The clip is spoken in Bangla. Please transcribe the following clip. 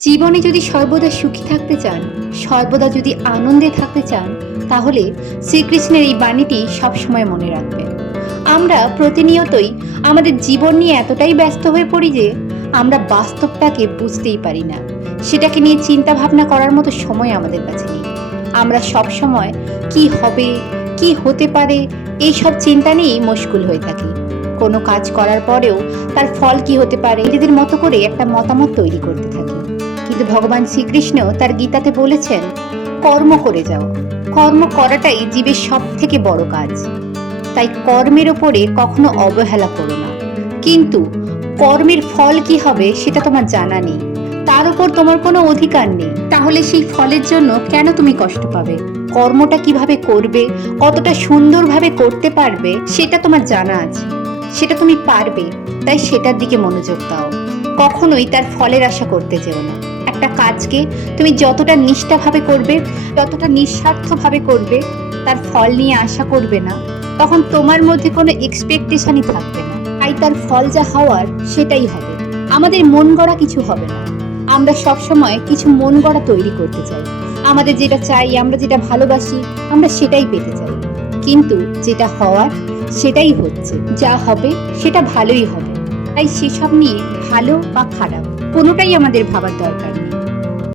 জীবনে যদি সর্বদা সুখী থাকতে চান, সর্বদা যদি আনন্দে থাকতে চান, তাহলে শ্রীকৃষ্ণের এই বাণীটি সবসময় মনে রাখবেন। আমরা প্রতিনিয়তই আমাদের জীবন নিয়ে এতটাই ব্যস্ত হয়ে পড়ি যে আমরা বাস্তবটাকে বুঝতেই পারি না। সেটাকে নিয়ে চিন্তা ভাবনা করার মতো সময় আমাদের কাছে নেই। আমরা সব সময় কি হবে, কি হতে পারে, এই সব চিন্তা নিয়েই মশগুল হয়ে থাকি। কোনো কাজ করার পরেও তার ফল কি হতে পারে নিজেদের মতো করে একটা মতামত তৈরি করতে থাকি। কিন্তু ভগবান শ্রীকৃষ্ণ তার গীতাতে বলেছেন, কর্ম করে যাও। কর্ম করাটাই জীবের সব থেকে বড় কাজ। তাই কর্মের ওপরে কখনো অবহেলা করো না। কিন্তু কর্মের ফল কি হবে সেটা তোমার জানা নেই, তার উপর তোমার কোনো অধিকার নেই। তাহলে সেই ফলের জন্য কেন তুমি কষ্ট পাবে? কর্মটা কিভাবে করবে, কতটা সুন্দরভাবে করতে পারবে সেটা তোমার জানা আছে, সেটা তুমি পারবে। তাই সেটার দিকে মনোযোগ দাও। কখনোই তার ফলের আশা করতে যেও না। একটা কাজকে তুমি যতটা নিষ্ঠাভাবে করবে, যতটা নিঃস্বার্থভাবে করবে, তার ফল নিয়ে আশা করবে না, তখন তোমার মধ্যে কোনো এক্সপেকটেশনই থাকবে না। তাই তার ফল যা হওয়ার সেটাই হবে। আমাদের মন গড়া কিছু হবে না। আমরা সবসময় কিছু মন গড়া তৈরি করতে চাই। আমাদের যেটা চাই, আমরা যেটা ভালোবাসি, আমরা সেটাই পেতে চাই। কিন্তু যেটা হওয়ার সেটাই হচ্ছে, যা হবে সেটা ভালোই হবে। তাই সেসব নিয়ে ভালো বা খারাপ কোনোটাই আমাদের ভাবার দরকার নেই।